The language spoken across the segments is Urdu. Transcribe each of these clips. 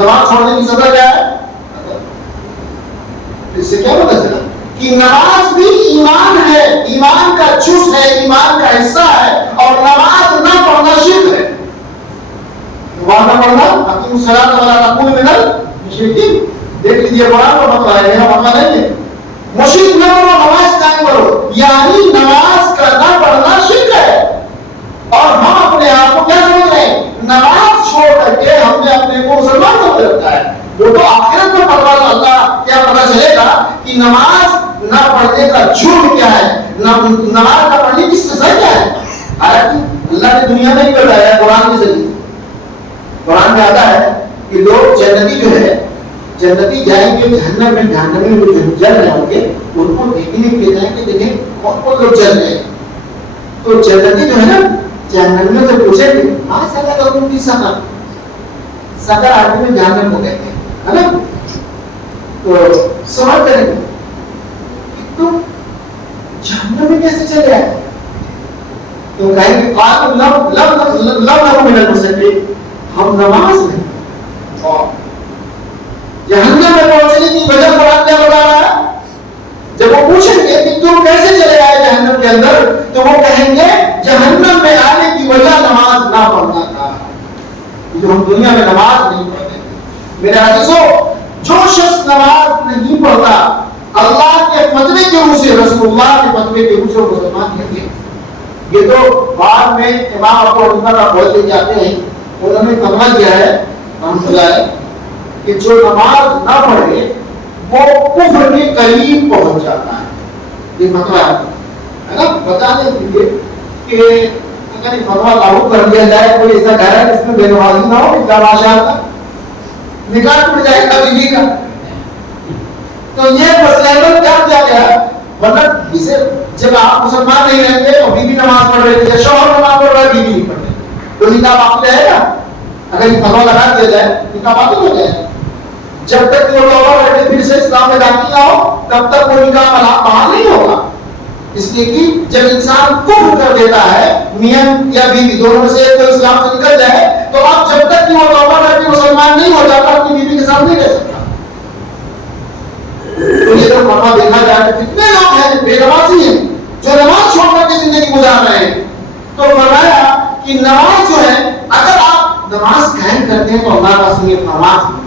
نماز چھوڑنے کی سزا کیا ہے؟ اس سے کیا پتہ چلا کہ نماز بھی ایمان ہے، ایمان کا جز ہے، ایمان کا حصہ ہے، اور نماز نہ پڑھنا شرک ہے۔ نماز نہ پڑھنا اقیم الصلاۃ ولا تکونوا من المشرکین، دیکھ لیجیے قرآن کا مطلب ہے، میرا مطلب نہیں ہے مشرک نہ بنو، نماز قائم کرو، یعنی نماز کا نہ پڑھنا شرک ہے۔ اور ہم اپنے آپ کو کیا سمجھ رہے ہیں؟ نماز چھوڑ کر کے ہم نے اپنے کو مسلمان سمجھ رکھا ہے۔ وہ تو آخرت میں پتہ اللہ کیا پتہ چلے گا کہ نماز نہ پڑھنے کا جرم کیا ہے، نماز نہ پڑھنے کی سزا کیا ہے۔ حالانکہ اللہ نے دنیا میں ہی بتایا قرآن کے ذریعے، قرآن میں آتا ہے کہ لوگ جنتی جو ہے، جنتی جائیں گے جہنم میں، جہنمی میں جو جل رہے ہوں گے ان کو دیکھنے کے لیے جائیں گے، دیکھیں کون لوگ جل رہے ہیں۔ تو جنتی جو ہے نا جہنمیوں سے پوچھیں گے ہاں سزا کروں کی سزا، سزا آدمی میں جہنم کو کہتے ہیں، ہے نا؟ تو سوال کریں گے تم جہنم میں کیسے چلے آئے؟ تو کہیں گے قال لم من المصلين، ہم نماز نہیں۔ جہنم میں پہنچنے کی وجہ قرآن کیا بتا رہا ہے؟ جب وہ پوچھیں گے کہ تم کیسے چلے آئے جہنم کے اندر، تو وہ کہیں گے جہنم میں آنے کی وجہ نماز نہ پڑھنا تھا، جو ہم دنیا میں نماز نہیں پڑھتے۔ میرے عزیزو، جو شخص نماز نہیں پڑھتا اللہ کے فتوے کے روح سے، رسول اللہ کے فتوے کے روح سے مسلمان نہیں ہے۔ یہ تو بعد میں امام ابو حنیفہ کا قول لے جاتے ہیں، انہوں نے فتویٰ دیا ہے رحمۃ اللہ علیہ کہ جو نماز نہ پڑھے وہ کفر کے قریب پہنچ جاتا ہے۔ یہ فتویٰ ہے نا، بتانے کے لیے کہ اگر یہ فتویٰ لاگو کر دیا جائے، کوئی ایسا گھر ہے جس میں بے نمازی نہ ہو، کیا ماشاء اللہ نکاح ٹوٹ جائے گا بیوی کا۔ تو یہ مسئلہ کیا کیا گیا، مطلب اسے جب آپ مسلمان نہیں رہتے اور بیوی نماز پڑھ رہی ہے، شوہر نماز پڑھ رہا ہے، بیوی نہیں پڑھ رہی، تو نکاح باطل رہے گا؟ اگر یہ فتویٰ لگا دیا جائے نکاح باطل ہو جائے گا۔ جب تک وہ توبہ کر کے پھر سے اسلام میں داخل نہ ہو تب تک وہ نکاح بحال نہیں ہوگا، اس لیے کہ جب انسان کفر کر دیتا ہے، میاں یا بیوی دونوں میں سے ایک کو اسلام سے نکل جائے، تو اب جب تک کہ وہ توبہ کر کے مسلمان نہیں ہو جاتا اپنی بیوی کے ساتھ نہیں رہ سکتا۔ تو یہ تو فرما دیکھا جائے کہ کتنے لوگ ہیں بے نمازی ہیں جو نماز چھوڑ کر کے زندگی گزار رہے ہیں۔ تو فرمایا کہ نماز جو ہے، اگر آپ نماز قائم کرتے ہیں تو اللہ کا سنیے فرمان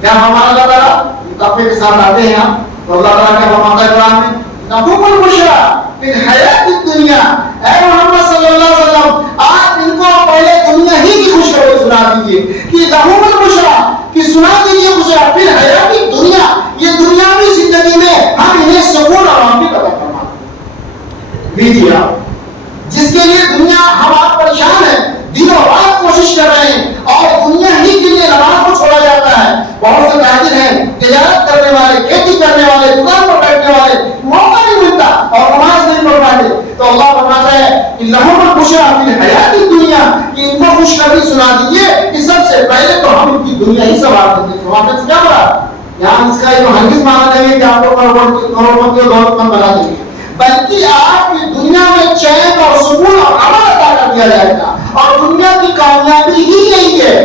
کیا فرمایا اللہ تعالیٰ، مقابلے کے ساتھ آتے ہیں آپ، تو اللہ تعالیٰ کیا فرماتا ہے قرآن میں، لَهُمُ الْبُشْرَىٰ فِي الْحَيَاةِ الدُّنْيَا، اے محمد صلی اللہ علیہ وسلم آپ ان کو پہلے دنیا ہی کی خوشخبری سنا دیجیے کہ لَهُمُ الْبُشْرَىٰ کہ سنا دیجیے بشرا فی الحیات الدنیا، یہ دنیاوی زندگی میں ہم انہیں سکون اور راحت عطا فرماتے دیجیے آپ، جس کے لیے دنیا ہم آپ پریشان ہیں، دن و رات کوشش کر رہے ہیں اور دنیا ہی کے لیے نماز کو چھوڑا جاتا ہے۔ بہت سے تاجر ہیں، تجارت کرنے والے، کھیتی کرنے والے، دکان پر بیٹھنے والے، موقع نہیں ملتا اور نماز نہیں پڑھ پاتے، تو اللہ فرماتا ہے کہ لہم البشریٰ فی الحیات الدنیا، کہ ان کو خوشخبری سنا دیجیے کہ سب سے پہلے تو ہم ان کی دنیا ہی سوار دیں گے۔ سوار سے کیا بات، یہاں اس کا یہ ہرگز مانا نہیں ہے کہ آپ کو کروڑپتی اور دولت مند بنا دیں گے، بلکہ آپ کی دنیا میں چین اور سکون اور امن عطا کر دیا جائے گا، اور دنیا کی کامیابی ہی یہی ہے،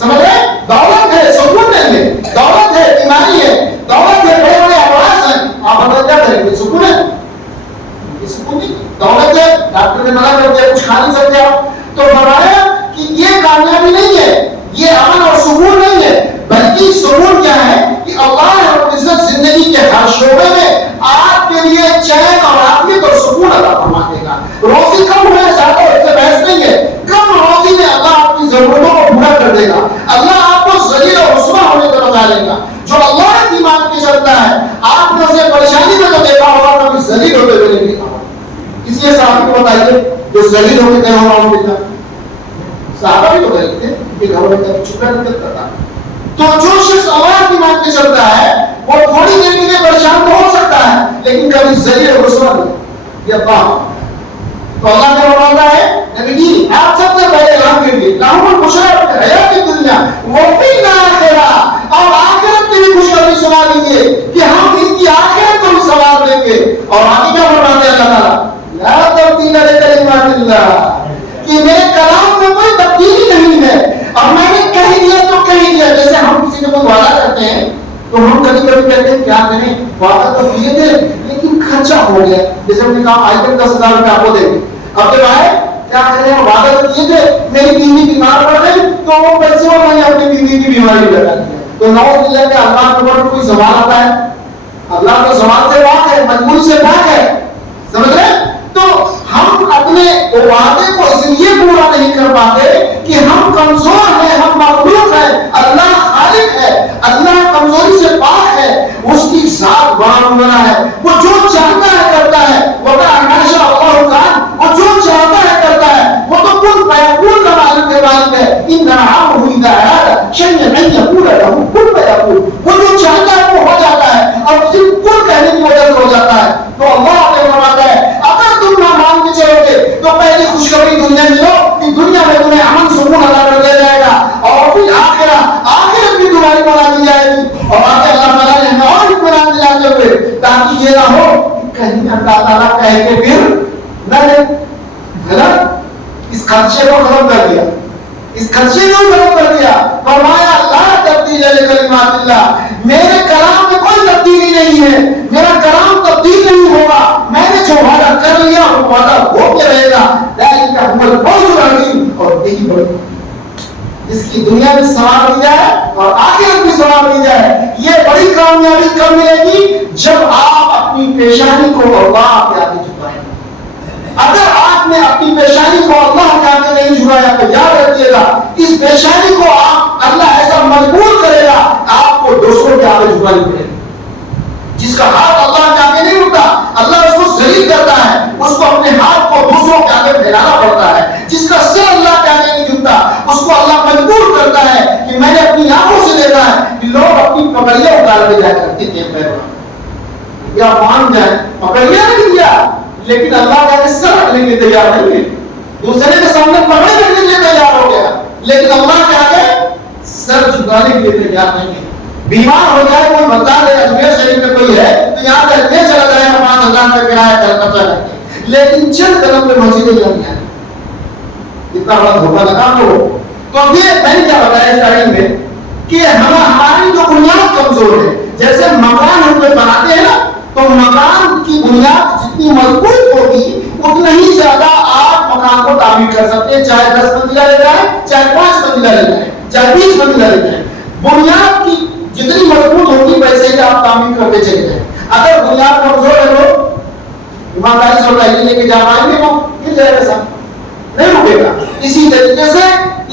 سمجھ رہے؟ دولت ہے سکون نہیں ہے، دولت ہے بیماری ہے، دولت ہے بڑے بڑے امراض ہیں، آپ بتا کیا کریں گے؟ سکون ہے؟ سکون نہیں، دولت ہے، ڈاکٹر نے منع کر دیا کچھ کھا نہیں سکتے آپ، تو فرمایا کہ یہ کامیابی نہیں ہے، یہ امن اور سکون نہیں ہے، بلکہ سکون کیا ہے کہ اللہ رب العزت زندگی کے ہر شعبے میں آپ کے لیے چین اور عافیت اور سکون عطا فرما دے گا۔ روزی کم ہوئے زیادہ اس سے بحث نہیں ہے، کم روزی میں اللہ آپ کی ضرورتوں کو پورا کر دے گا، اللہ آپ کو ذلیل اور رسوا ہونے سے بچا لے گا۔ جو اللہ کی مان کے چلتا ہے، آپ نے اسے پریشانی میں تو دیکھا ہوگا کبھی ذلیل ہوتے ہوئے نہیں دیکھا ہوگا۔ کسی صاحب کو بتائیے جو ذلیل ہو کے گیا ہوگا وہ دیکھا، صحابہ بھی تو گئے تھے کہ گھروں میں چھپا نہیں کرتا۔ تو جو شخص اللہ کی مان کے چلتا ہے وہ تھوڑی دیر کے لیے پریشان تو ہو سکتا ہے لیکن کبھی ذلیل اور رسوا نہیں، یہ اللہ۔ تو اللہ نے فرمایا ہے نبی جی آپ سب سے پہلے اعلان کیجیے لہم البشریٰ فی الحیات الدنیا وفی الآخرہ، اور آخرت کی بھی خوشخبری سنا دیجیے کہ ہم ان کی آخرت کو بھی سوار دیں گے۔ اور آگے کیا فرماتے ہیں اللہ تعالیٰ، لا تبدیل لکلمات اللہ، کہ میرے کلام میں کوئی تبدیلی نہیں ہے، اور میں نے کہہ دیا تو کہہ دیا، جیسے ہم کبھی کبھی کہتے ہیں کیا کریں, وعدہ تو کیے تھے لیکن خرچہ ہو گیا. جیسے ہم نے کہا آئٹم 10,000 روپے آپ کو دیں گے, اب جب آئے کیا کریں, وعدہ تو کیے تھے, میری بیوی بیمار پڑ گئی تو وہ پیسے اور میں نے اپنی بیوی کی بیماری لگا دی. تو نعوذ باللہ کہ اللہ کے اوپر کوئی زوال آتا ہے, اللہ تو زوال سے پاک ہے, مجبوری سے پاک ہے, سمجھ رہے. تو ہم اپنے وعدے کو اس لیے پورا نہیں کر پاتے کہ ہم کمزور ہیں, ہم مخلوق ہیں, اللہ خالق ہے, اللہ کمزوری سے پاک ہے, اس کی ذات بڑا بنا ہے, وہ جو چاہتا ہے کرتا ہے, وہ وہ جو چاہتا ہے کرتا ہے, وہ تو کن فیکون کا مالک ہے. ان نعام ہوئی دعات شیئا ان یقول له کن فیکون, وہ جو چاہتا ہے وہ ہو جاتا ہے, اور صرف کن کہنے کی وجہ سے ہو جاتا ہے. تو اللہ نے فرماتا ہے اگر تم نہ مان کے چلو گے تو پہلی خوشخبری دنیا میں لو کہ دنیا میں تمہیں امن سکون عطا کر دیا جائے گا, اور پھر آخرت بھی تمہاری بنا دی جائے گی. اور آگے اللہ تعالیٰ نے ہمیں اور اطمینان دلاتے ہوئے تاکہ یہ نہ ہو کہ کہیں اللہ تعالیٰ کہے کہ پھر نہ لے, ہے نا, اس خدشے کو ختم کر دیا, اس خدشے کو ختم کر دیا. فرمایا لا تبدیل لکلمات اللہ, میرے کلام میں کوئی تبدیلی نہیں ہے, میرا کلام تبدیل نہیں ہوگا, میں نے جو وعدہ کر لیا وہ وعدہ ہو کے رہے گا. ذالک هو الفوز العظیم, اور یہی بڑی جس کی دنیا میں ثواب دی جائے اور آخرت میں ثواب دی جائے, یہ بڑی کامیابی کب ملے گی جب آپ اپنی پیشانی کو اللہ کے آگے جھکائیں. اگر آپ نے اپنی پیشانی کو اللہ کے آگے نہیں جھکایا تو یاد رکھیے گا اس پیشانی کو آپ اللہ ایسا مجبور کرے گا آپ کو دوسروں کے آگے جھکانی پڑے گی. جس کا ہاتھ اللہ کے آگے نہیں اٹھتا اللہ اس کو ذلیل کرتا ہے, اس کو اپنے ہاتھ کو دوسروں کے آگے پھیلانا پڑتا ہے. جس کا سر اللہ کے آگے نہیں جھکتا اس کو اللہ مجبور کرتا ہے کہ میں نے اپنی آنکھوں سے دیکھا ہے کہ لوگ اپنی پکڑیاں اتار کے جایا کرتے تھے پیروں, یا مان جائیں پکڑیاں نہیں دیا لیکن اللہ کا سر رکھنے کے لیے تیار نہیں ہے, دوسرے کے سامنے پکڑے رکھنے کے لیے تیار ہو گیا لیکن اللہ کے آگے سر جھکانے کے لیے تیار نہیں ہے. بیمار ہو جائے کوئی بتا دے اجمیر شریف میں کوئی ہے تو یہاں سے اجمیر چلا جائے گا 5,000 کا کرایہ خرچہ کر کے, لیکن چند قدم پہ مسجد جاتی ہے. اتنا بڑا دھوکہ لگا تو یہ میں نے کیا بتایا اسٹارٹنگ میں کہ ہماری جو بنیاد کمزور ہے, جیسے مکان ہم لوگ بناتے ہیں نا تو مکان کی بنیاد جتنی مضبوط ہوگی اتنا ہی زیادہ آپ مکان کو تعمیر کر سکتے ہیں, چاہے 10 منزلہ لے جائیں, چاہے 5 منزلہ لے جائیں, چاہے 20 منزلہ لے جائیں. بنیاد کی جتنی مضبوط ہوگی ویسے ہی آپ تعمیر کرتے چلے جائیں. اگر بنیاد کمزور ہے تو ایمانداری سے اٹھائیے لے کے جا پائیں گے وہ گر جائے گا, سب نہیں رکے گا. اسی طریقے سے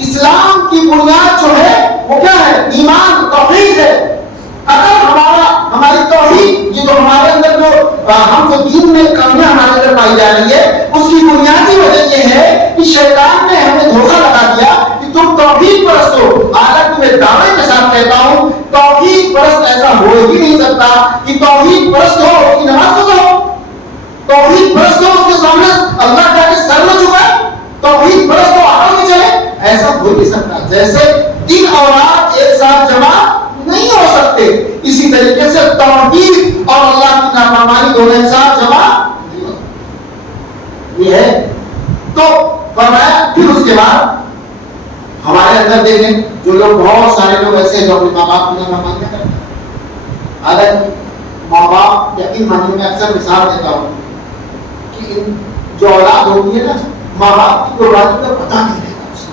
اسلام کی بنیاد جو ہے وہ کیا ہے, ایمان توحید ہے. اگر ہماری توحید یہ جو ہمارے اندر جو ہم کو دین میں کمیاں ہمارے اندر پائی جا رہی ہے اس کی بنیادی وجہ یہ ہے کہ شیطان نے ہمیں دھوکہ لگا دیا کہ تم توحید پرست ہو. آج تمہیں دعوے کے ساتھ کہتا ہوں توحید پرست ایسا ہو ہی نہیں سکتا کہ توحید پرست ہو اس کی نماز پڑھو, توحید پرست ہو اس کے سامنے اللہ کا سر نہ جھکائے, توحید پرست ہو آگے چلے, ایسا ہو نہیں سکتا. جیسے دن اور رات ایک ساتھ جمع نہیں ہو سکتے اسی طریقے سے توحید اور اللہ کی نافرمانی دونوں ایک ساتھ جمع نہیں ہو سکتے. یہ ہے تو فرمایا. پھر اس کے بعد ہمارے اندر دیکھیں جو لوگ بہت سارے لوگ ایسے ہیں جو اپنے ماں باپ کی نافرمانی کرتے ہیں. اگر ماں باپ یقین ماننے میں اکثر مثال دیتا ہوں کہ جو اولاد ہوتی ہے نا ماں باپ کی قربانی کا پتہ نہیں رہتا اسے,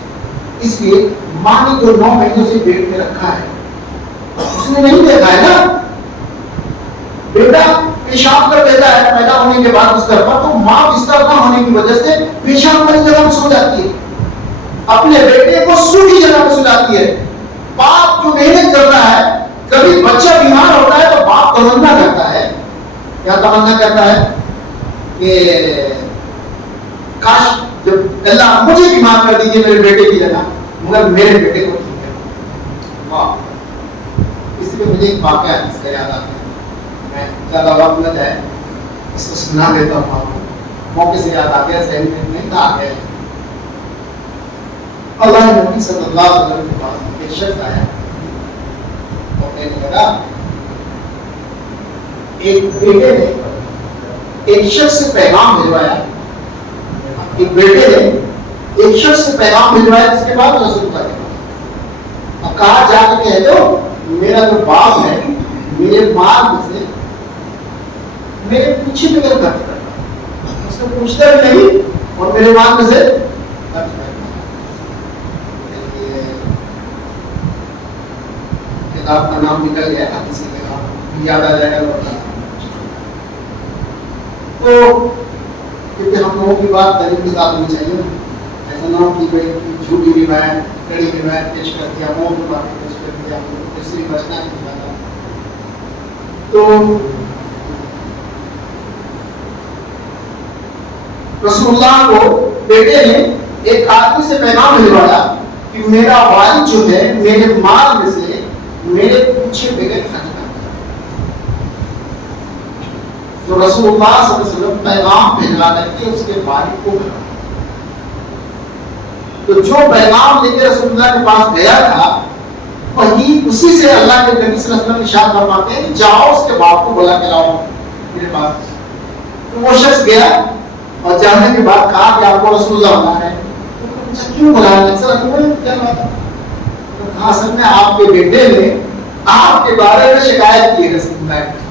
اس لیے ماں نے جو 9 مہینوں سے پیٹ میں رکھا ہے اس نے نہیں دیکھا ہے نا, بیٹا پیشاب کر دیتا ہے پیدا ہونے کے بعد اس پر, تو ماں بستر نہ ہونے کی وجہ سے پیشاب والی جگہ میں سو جاتی ہے, اپنے بیٹے کو سوکھی جگہ میں سلاتی ہے. باپ جو محنت کرتا ہے, کبھی بچہ بیمار ہوتا ہے تو باپ تمنا کرتا ہے, کیا تمنا کرتا ہے کہ کاش جب اللہ مجھے بیمار کر دیجیے میرے بیٹے کی جگہ, مگر میرے بیٹے کو ٹھیک ہے. اس لیے مجھے ایک واقعہ اس کا یاد آتا ہے, میں زیادہ وقت نہ جائے اس کو سنا دیتا ہوں آپ کو, موقع سے یاد آ گیا, ذہن میں نہیں تھا, آ گیا. اللہ نبی صلی اللہ علیہ وسلم کے پاس ایک شخص آیا اور کہنے لگا ایک بیٹے نے ایک شخص سے پیغام بھجوایا, ایک بیٹے نے ایک شخص سے پیغام بھجوایا جس کے بعد رسول اللہ کے پاس. اب کہا جا کے کہہ دو میرا جو باپ ہے میرے مال میں سے میرے پیچھے بغیر خرچ کرتا، اس سے پوچھتا بھی نہیں اور میرے مال میں سے خرچ کرتا۔ کتاب کا نام نکل گیا تھا، کسی کا نام یاد آ جائے گا تو کیونکہ ہم لوگوں کی بات دلیل کے ساتھ ہونی چاہیے، ایسا نہ ہو کہ جھوٹی روایت کڑی روایت پیش کر دیا، موت کی باتیں پیش کر دیا، اس سے بچنا نہیں چاہتا۔ تو رسول اللہ کو بیٹے نے ایک آدمی سے پیغام بھجوایا کہ میرا والد جو ہے میرے مال میں سے میرے پیچھے بغیر خرچ کرتا ہے۔ تو رسول اللہ صلی اللہ علیہ وسلم پیغام بھیجوا کر کے اس کے والد کو بھیجا۔ تو جو پیغام لے کے رسول اللہ کے پاس گیا تھا وہی اسی سے اللہ کے نبی صلی اللہ علیہ وسلم ارشاد فرماتے ہیں جاؤ اس کے باپ کو بلا کے لاؤ میرے پاس۔ تو وہ شخص گیا اور جانے کے بعد کہا کہ آپ کو رسول اللہ بلا رہے ہیں۔ کیوں بلا رہے ہیں؟ کیا بات ہے؟ تو کہا اصل میں آپ کے بیٹے نے آپ کے بارے میں شکایت کی ہے رسول اللہ کی۔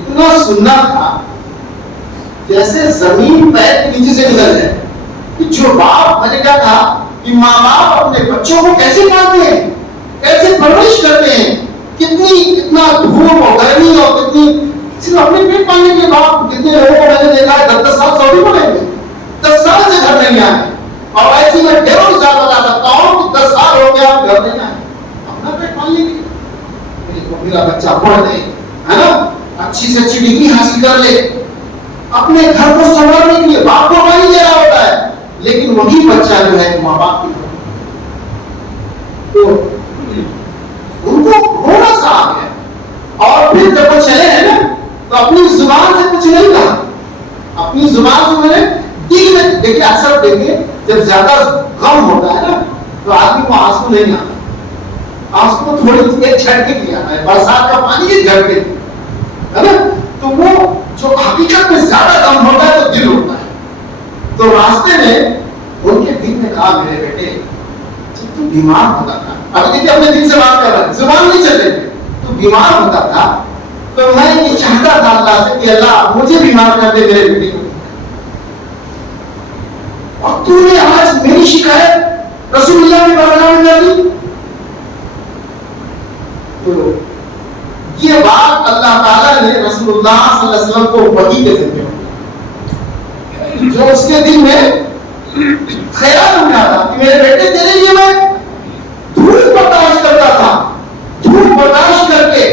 اتنا سننا تھا جیسے زمین پیر کے نیچے سے نکل جائے کہ جو باپ، میں نے کیا کہا کہ ماں باپ اپنے بچوں کو کیسے پالتے ہیں، کیسے پرورش کرتے ہیں، کتنا دھوپ اور گرمی اور کتنی صرف اپنے پیٹ پالنے کے بعد کتنے لوگوں کو میں نے دیکھا ہے 10 سال سعودی میں رہیں گے، 10 سال سے گھر نہیں آئے، اور ایسی میں ڈھیروں مثال بتا سکتا ہوں کہ 10 سال ہو گیا آپ گھر نہیں آئے اپنا پیٹ پالنے کے لیے، میرا بچہ پڑھ لے، ہے نا، اچھی سے اچھی ڈگری حاصل کر لے، اپنے گھر کو سنبھالنے کے لیے باپ کو نہیں دے رہا ہوتا ہے، لیکن وہی بچہ جو ہے ماں باپ کی تو ان کو رونا سا آ گیا۔ اور پھر جب وہ چلے ہیں نا تو اپنی زبان سے کچھ نہیں کہا، اپنی زبان سے میں نے دل میں دیکھے، اکثر دیکھے جب زیادہ غم ہوتا ہے نا تو آدمی کو آنسو نہیں آتا، آنسو کو تھوڑی ایک جھٹکے کی آتا ہے، برسات کا پانی ایک جھٹکے ہے نا، تو وہ جو حقیقت میں زیادہ غم ہوتا ہے تو دل ہوتا ہے۔ تو راستے میں ان کے دل نے کہا میرے بیٹے جب تو بیمار ہوتا تھا، ابھی دیکھیے اپنے دل سے بات کر رہا ہے، زبان نہیں چل رہی، تو بیمار ہوتا تھا تو میں یہ چاہتا تھا اللہ سے کہ اللہ مجھے بیمار کر دے میرے بیٹے کو، اور تو نے آج میری شکایت رسول اللہ کی بارگاہ میں کر دی۔ تو یہ بات اللہ تعالیٰ نے رسول اللہ صلی اللہ علیہ وسلم کو وحی کے ذریعے جو اس کے دل میں خیال میں آتا کہ میرے بیٹے تیرے لیے میں دھوپ برداشت کرتا تھا، دھوپ برداشت کر کے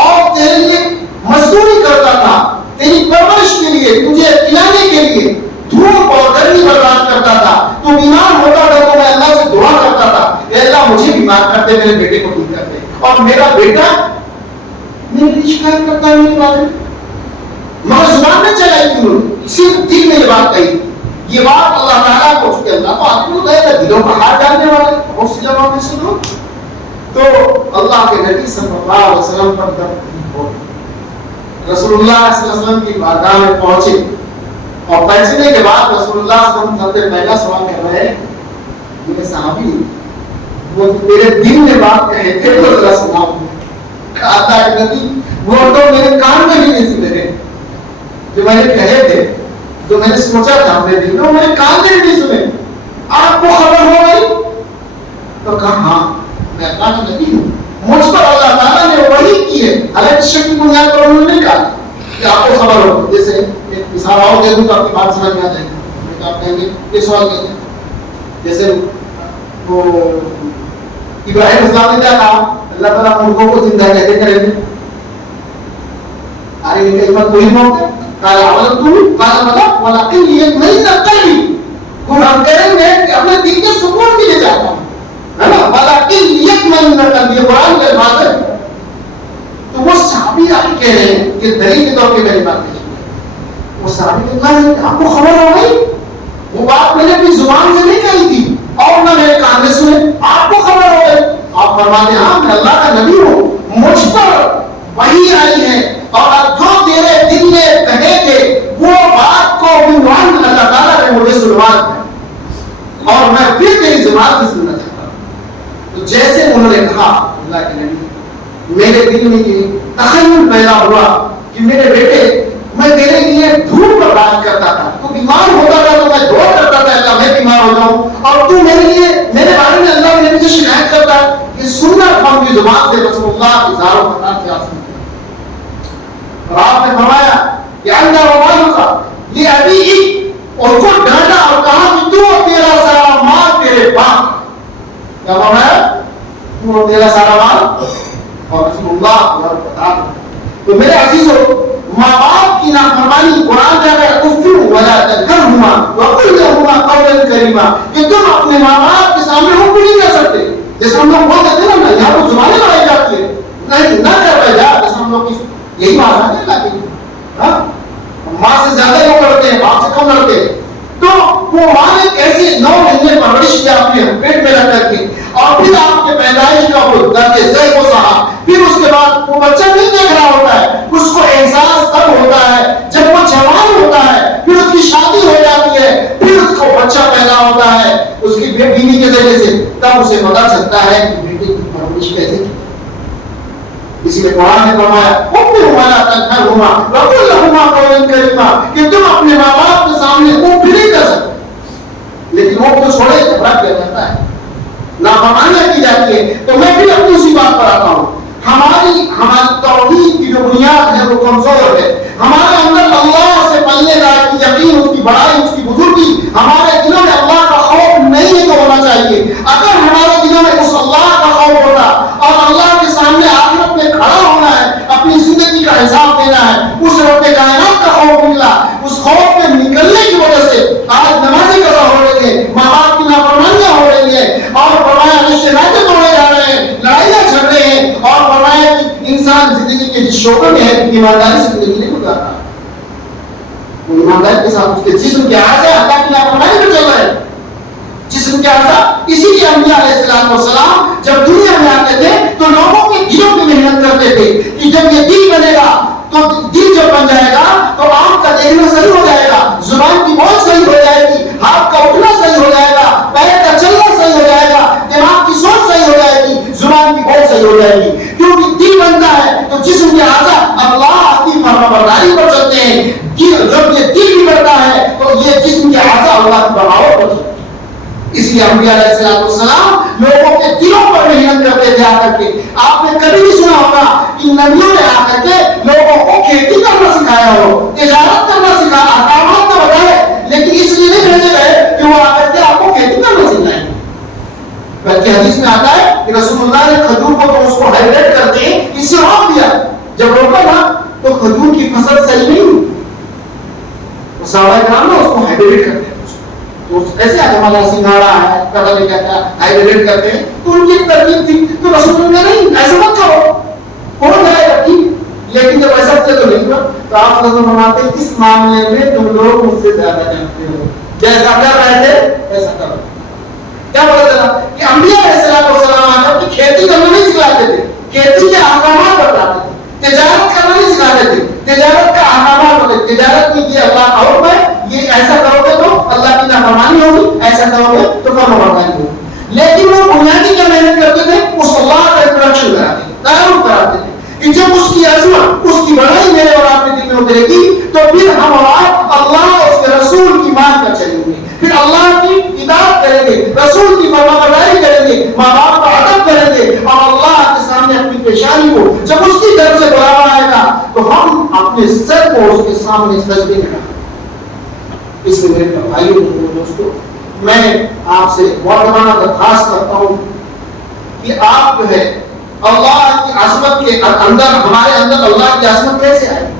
اور تیرے لیے مزدوری کرتا تھا، تیری پرورش کے لیے، تجھے کھلانے کے لیے دھوپ اور گرمی برداشت کرتا تھا، تو بیمار ہوتا تھا تو میں اللہ سے دعا کرتا تھا اے اللہ مجھے بیمار کر دے، میرے بیٹے کو ٹھیک کر دے، اور میرا بیٹا میری شکایت کرتا ہے میرے بارے میں، مگر زبان میں چلائی کیوں، صرف دل میں یہ بات کہی۔ یہ بات اللہ تعالیٰ کو، چونکہ اللہ کو آدمی کو کہے گا دلوں کا ہاتھ ڈالنے والے، بہت سی جگہوں میں سنو تو اللہ کے نبی صلی اللہ علیہ وسلم پر درد ہو، رسول اللہ صلی اللہ علیہ وسلم کی بارگاہ میں پہنچے، اور پہنچنے کے بعد رسول اللہ صلی اللہ علیہ وسلم سے پہلا سوال کر رہے ہیں میرے صحابی وہ تیرے دل میں بات کہے تھے تو ذرا سناؤ، کہا کہ نبی وہ تو میرے کان میں بھی نہیں سنے تھے، جو میں نے کہے تھے، جو میں نے سوچا تھا اپنے دل میں، وہ میرے کان میں بھی نہیں سنے، آپ کو خبر ہو گئی؟ تو کہا ہاں میں اللہ کا نبی ہوں، مجھ پر اللہ تعالیٰ نے وحی کی ہے، حالانکہ شک کی بنیاد پر انہوں نے نہیں کہا کہ آپ کو خبر ہو۔ جیسے ایک مثال اور دے دوں تو آپ کی بات سمجھ میں آ جائے گی، آپ کہیں گے یہ سوال کیسے، جیسے وہ ابراہیم اسلام نے کیا کہا اللہ تعالیٰ مردوں کو زندہ کیسے کریں گے، ارے یہ کلمہ کوئی موت ہے، قال عملتم قال بلا ولكن ليطمئن قلبي، وہ ہم کریں گے کہ اپنے دل کے سکون کے لیے چاہتا ہوں، ہے نا، ولكن ليطمئن قلبي، قرآن کے الفاظ ہے۔ تو وہ صحابی آگے کہہ رہے ہیں کہ دلیل کے طور پہ میری بات نہیں، وہ صحابی نے کہا آپ کو خبر ہو گئی، وہ بات میں نے اپنی زبان سے نہیں کہی تھی اور نہ میرے کان میں سنے، آپ کو خبر ہو گئی؟ آپ فرماتے ہیں ہاں میں اللہ کا نبی ہوں، مجھ پر وحی آئی ہے، اور جو تیرے دل میں کہے تھے وہ بات کو اللہ تعالیٰ نے مجھے سنوا دیا، اور میں پھر تیری زبان سے سننا چاہتا ہوں۔ تو جیسے انہوں نے کہا اللہ کے نبی میرے دل میں یہ تخیل پیدا ہوا کہ میرے بیٹے میں تیرے لیے دھوپ برداشت کرتا تھا، تو بیمار ہوتا تھا تو میں دعا کرتا تھا اللہ میں بیمار ہو جاؤں، اور تو میرے لیے میرے بارے میں اللہ نے مجھے شکایت کرتا ہے. یہ سننا تھا ان کی زبان سے رسول اللہ کی زاروں پتا سے آسان. اور آپ نے فرمایا کہ اللہ ومالو کا یہ ابھی ہی اور کو ڈانٹا اور کہا کہ تو تیرا سارا مال تیرے باپ. کیا فرمایا؟ تو تیرا سارا مال. اور رسول اللہ کو بتا دو. تو میرے عزیزو، ماں باپ کی نافرمانی قرآن کہتا ہے کفر ولا تنہرہما وقل لہما قولا کریما، کہ تم اپنے ماں باپ کے سامنے حکم نہیں کر سکتے. جیسے ہم لوگ بول دیتے ہیں نا یہاں پر زبانیں لڑائی جاتی ہے، نہیں نہ کر پائے جا. جیسے ہم لوگ یہی بات ہے اللہ کی، ماں سے زیادہ لوگ لڑتے ہیں، باپ سے کم لڑتے ہیں. تو وہ ماں نے کیسے 9 مہینے پرورش کیا اپنے پیٹ میں رکھ کر کے، اور پھر آپ کے پیدائش کا وہ درد ذیل کو سہا. پھر اس کے بعد وہ بچہ نہیں دیکھ رہا ہوتا ہے، اس کو احساس تب ہوتا ہے جب وہ جوان ہوتا ہے، پھر اس کی شادی ہو جاتی ہے، پھر اس کو بچہ پیدا ہوتا ہے اس کی بیوی کے ذریعے سے، تب اسے پتا چلتا ہے کہ بیٹے کی پرورش کیسے کی. اسی لیے قرآن نے فرمایا حکم والا تنہرہما وقل لہما قولا کریما، کہ تم اپنے ماں باپ کے سامنے اوپر نہیں کر سکتے. لیکن وہ تو چھوڑے جھگڑا کیا جاتا ہے، نافرمانیاں کی جاتی ہے. تو میں بھی اپنی اسی بات پر آتا ہوں. ہماری توحید کی جو بنیاد ہے وہ کمزور ہے. ہمارے اندر اللہ سے پلنے کا یقین، اس کی بڑائی، اس کی بزرگی، ہمارے دلوں میں اللہ کا خوف نہیں تو ہونا چاہیے. اگر ہمارے دلوں میں اس اللہ کا خوف ہوتا اور اللہ کے سامنے آخرت میں کھڑا ہونا ہے، اپنی زندگی کا حساب دینا ہے، اس رب کائنات کا خوف نکلا، اس خوف میں نکلنے کی وجہ سے آج نمازیں قضا ہو رہی ہے، ماں باپ کی نافرمانیاں ہو رہی ہے، اور فرمایا رشتے ناطے توڑے جا رہے ہیں، لڑائیاں جھڑ رہے ہیں، اور فرمایا کہ انسان زندگی کے جس شعبے میں ہے ایمانداری سے زندگی نہیں گزارتا. وہ ایمانداری کے ساتھ اس کے جسم کے اعضاء اللہ کی نافرمانی میں چل رہے ہیں. جسم کے اعضاء، اسی لیے انبیاء علیہ السلام جب دنیا میں آتے تھے تو لوگوں کے دلوں کی محنت کرتے تھے کہ جب یہ دل بنے گا تو دل جب بن جائے گا تو آنکھ کا دیکھنا صحیح ہو جائے گا، زبان کی بول صحیح ہو جائے گی، ہاتھ کا اٹھنا صحیح ہو جائے گا، پیر کا چلنا صحیح ہو جائے گا، دماغ کی سوچ صحیح ہو جائے گی، زبان کی بول صحیح ہو جائے گی. کیونکہ دل بنتا ہے تو جسم کے اعضاء اللہ کی فرمانبرداری پر چلتے ہیں. جب یہ دل بڑھتا ہے تو یہ جسم کے اعضاء اللہ کی بغاوت پر چلتے ہیں. اس لیے انبیاء علیہ السلام لوگوں کے دلوں پر محنت کرتے تھے. آ کر کے آپ نے کبھی نہیں سنا ہوگا کہ نبیوں نے آ کر کے لوگوں کو کھیتی کرنا سکھایا ہو، تجارت کرنا سکھایا، احکامات تو بتائے، لیکن اس لیے نہیں بھیجے گئے کہ وہ آ کر کے آپ کو کھیتی کرنا سکھائیں. بلکہ حدیث میں آتا ہے کہ رسول اللہ نے کھجور کو تو اس کو ہائیڈریٹ کرتے ہیں اس سے روک دیا. جب روکا نا تو کھجور کی فصل صحیح نہیں ہوئی. صحابہ کرام نے اس کو ہائیڈریٹ کرتے ہیں. تو ایسے ہمارا سنگھاڑا ہے پتہ نہیں کہتا ہائیڈریٹ کرتے ہیں، تو ان کی ترکیب تھی. تو رسول اللہ نہیں ایسا مت کرو، ہو جائے گا ٹھیک. لیکن جب ایسا تو نہیں ہوا تو آپ لوگ فرماتے ہیں اس معاملے میں تم لوگ مجھ سے زیادہ جانتے ہو، جیسا کر رہے تھے ایسا کرو. کیا پتا چلا کہ انبیاء علیہ السلام آ کر کے کھیتی کرنا نہیں سکھاتے تھے، کھیتی کے احکامات بتاتے تھے. تجارت کرنا نہیں سکھاتے تھے، تجارت کا احکامات بتاتے. تجارت میں یہ اللہ کا حکم ہے، یہ ایسا کرو گے تو اللہ کی نافرمانی ہوگی، ایسا کرو گے تو فرمانبرداری ہوگی. لیکن وہ بنیادی کیا محنت کرتے تھے؟ اس اللہ کا انٹروڈکشن کراتے تھے، تعارف کراتے تھے کہ جب اس کی عظمت، اس کی بڑائی میرے اور آپ کے دل میں اترے گی تو پھر ہم اللہ اور اس کے رسول کی مان کر چلیں گے، پھر اللہ کی اطاعت کریں گے، رسول کی فرمانبرداری کریں گے، ماں باپ کا ادب کریں گے، اور اللہ کے سامنے اپنی پیشانی کو جب اس کی طرف سے بلاوا آئے گا تو ہم اپنے سر کو اس کے سامنے سجدے میں رکھیں. اس لیے میرے بھائیوں اور دوستوں، میں آپ سے مولانا درخواست کرتا ہوں کہ آپ جو ہے اللہ کی عظمت کے اندر، ہمارے اندر اللہ کی عظمت کیسے آئے؟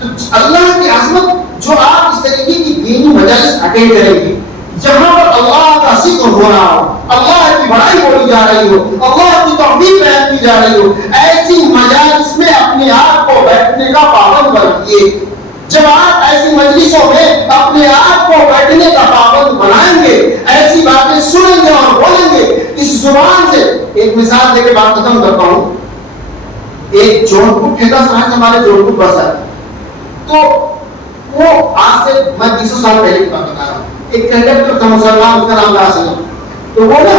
تو اللہ کی عظمت جو آپ اس طریقے کی دینی مجالس اٹینڈ کریں گے جہاں پر اللہ کا ذکر ہو رہا ہو، اللہ کی بڑائی بولی جا رہی ہو، اللہ کی توحید بیان کی جا رہی ہو، ایسی مجالس میں اپنے آپ کو بیٹھنے کا پابند بنائیے. جب آپ ایسی مجلسوں میں اپنے آپ کو بیٹھنے کا پابند بنائیں گے، ایسی باتیں سنیں گے اور بولیں گے اس زبان سے. ایک مثال دے کے بات ختم کرتا ہوں. ایک جونپور کھیتا سماج ہمارے جونپور بس ہے، تو وہ آج سے میں 200 سال پہلے کی بات بتا رہا ہوں. ایک کنڈکٹر تھا مسلمان، اس کا نام تھا اسلم. تو وہ نا